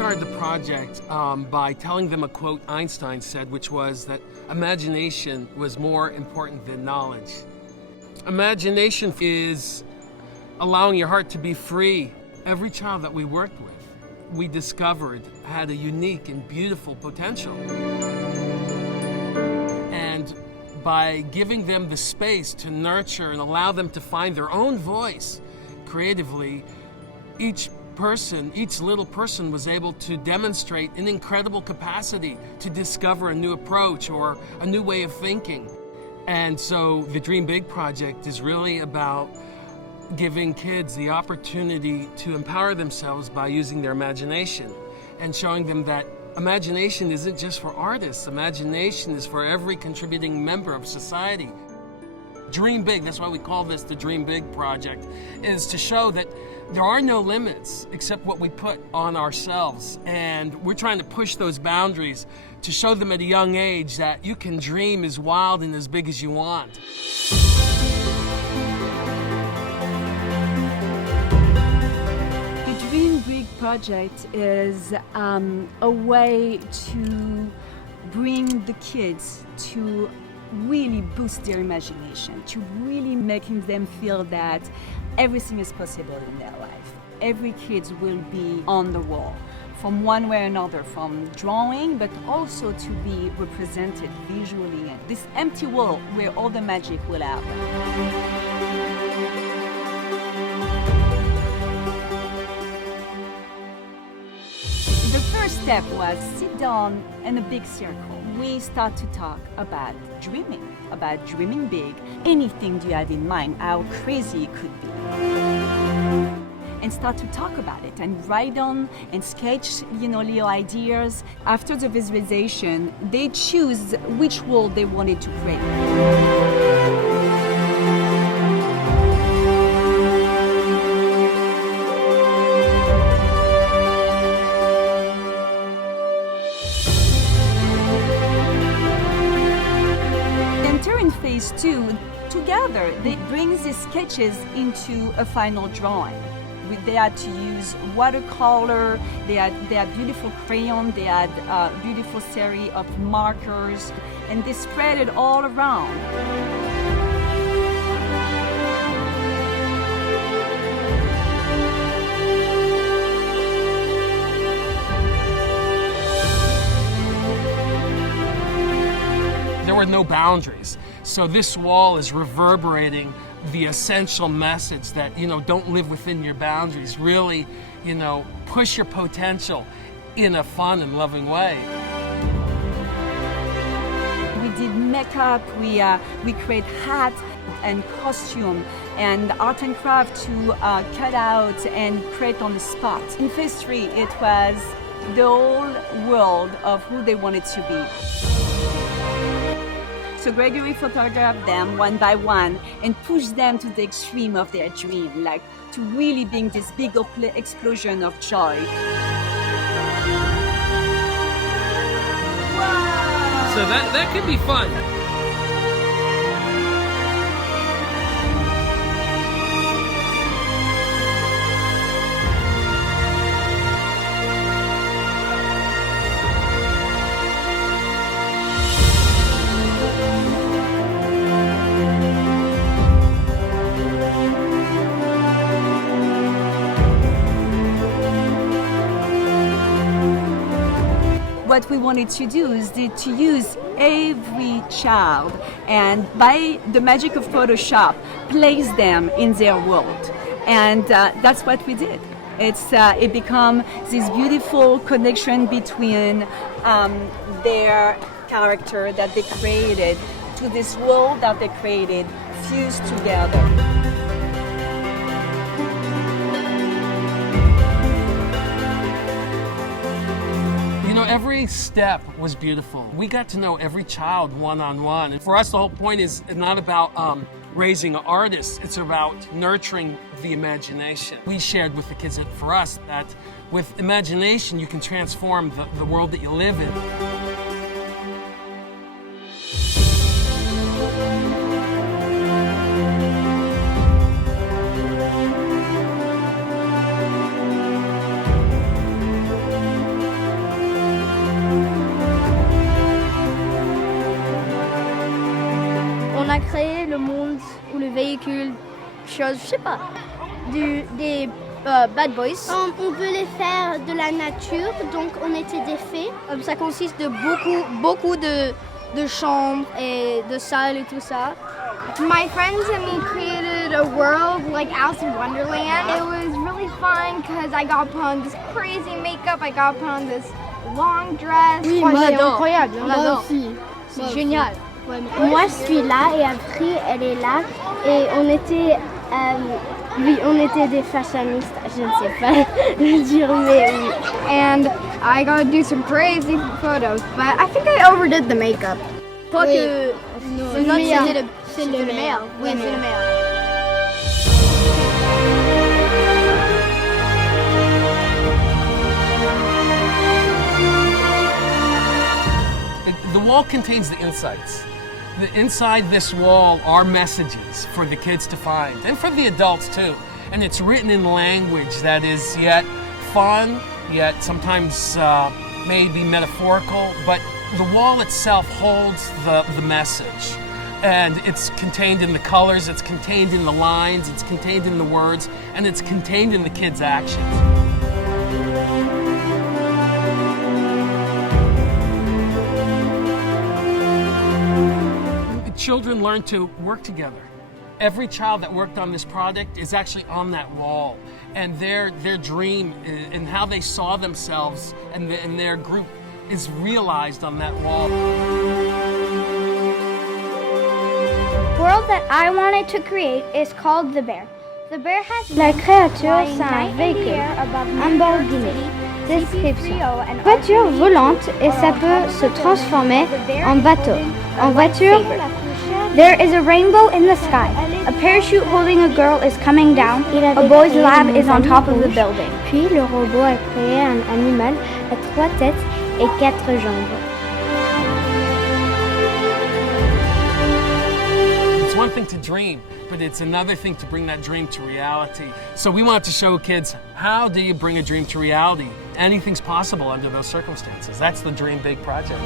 started the project by telling them a quote Einstein said, which was that imagination was more important than knowledge. Imagination is allowing your heart to be free. Every child that we worked with, we discovered had a unique and beautiful potential. And by giving them the space to nurture and allow them to find their own voice creatively, each little person was able to demonstrate an incredible capacity to discover a new approach or a new way of thinking. And so the Dream Big project is really about giving kids the opportunity to empower themselves by using their imagination and showing them that imagination isn't just for artists. Imagination is for every contributing member of society. Dream Big, that's why we call this the Dream Big project, is to show that there are no limits except what we put on ourselves. And we're trying to push those boundaries to show them at a young age that you can dream as wild and as big as you want. The Dream Big project is a way to bring the kids to really boost their imagination, to really making them feel that everything is possible in their life. Every kid will be on the wall from one way or another, from drawing, but also to be represented visually. This empty wall where all the magic will happen. The first step was sit down in a big circle. We start to talk about dreaming big, anything you have in mind, how crazy it could be. And start to talk about it and write down and sketch, little ideas. After the visualization, they choose which world they wanted to create. Phase 2, together they bring these sketches into a final drawing. They had to use watercolor, they had beautiful crayon, they had a beautiful series of markers, and they spread it all around. There were no boundaries. So this wall is reverberating the essential message that, don't live within your boundaries. Really, push your potential in a fun and loving way. We did makeup, we create hat and costume and art and craft to cut out and create on the spot. In phase 3, it was the whole world of who they wanted to be. So Gregory photographed them one by one and pushed them to the extreme of their dream, like to really being this big explosion of joy. Wow! So that could be fun. What we wanted to do is to use every child and by the magic of Photoshop, place them in their world. And that's what we did. It became this beautiful connection between their character that they created to this world that they created, fused together. Every step was beautiful. We got to know every child one-on-one. And for us, the whole point is not about raising artists. It's about nurturing the imagination. We shared with the kids that for us that with imagination, you can transform the world that you live in. quelque chose, je sais pas, des bad boys. On voulait faire de la nature, donc on était des fées. Ça consiste de beaucoup de chambres et de salles et tout ça. My friends and me created a world like Alice in Wonderland. It was really fun because I got put on this crazy makeup, I got put on this long dress. Oui, Moi, c'est j'adore. incroyable, on Moi adore. aussi. C'est génial. Moi, je suis là et après, elle est là. Et on était, on était des fashionistes. Je ne sais pas le dire, mais oui. And I got to do some crazy photos, but I think I overdid the makeup. Pas que C'est notre meilleur. c'est le meilleur. Oui, c'est le meilleur. The wall contains the insights. Inside this wall are messages for the kids to find, and for the adults too. And it's written in language that is yet fun, yet sometimes maybe metaphorical, but the wall itself holds the message. And it's contained in the colors, it's contained in the lines, it's contained in the words, and it's contained in the kids' actions. Children learn to work together. Every child that worked on this project is actually on that wall, and their dream and how they saw themselves and their group is realized on that wall. The world that I wanted to create is called the bear. The bear has La créature, c'est un véhicule, un Lamborghini. Description. Voiture volante et ça peut se transformer en bateau. En voiture, there is a rainbow in the sky. A parachute holding a girl is coming down. A boy's lab is on top of the building. Puis le robot a créé un animal à 3 têtes et 4 jambes. It's one thing to dream, but it's another thing to bring that dream to reality. So we want to show kids, how do you bring a dream to reality? Anything's possible under those circumstances. That's the Dream Big project.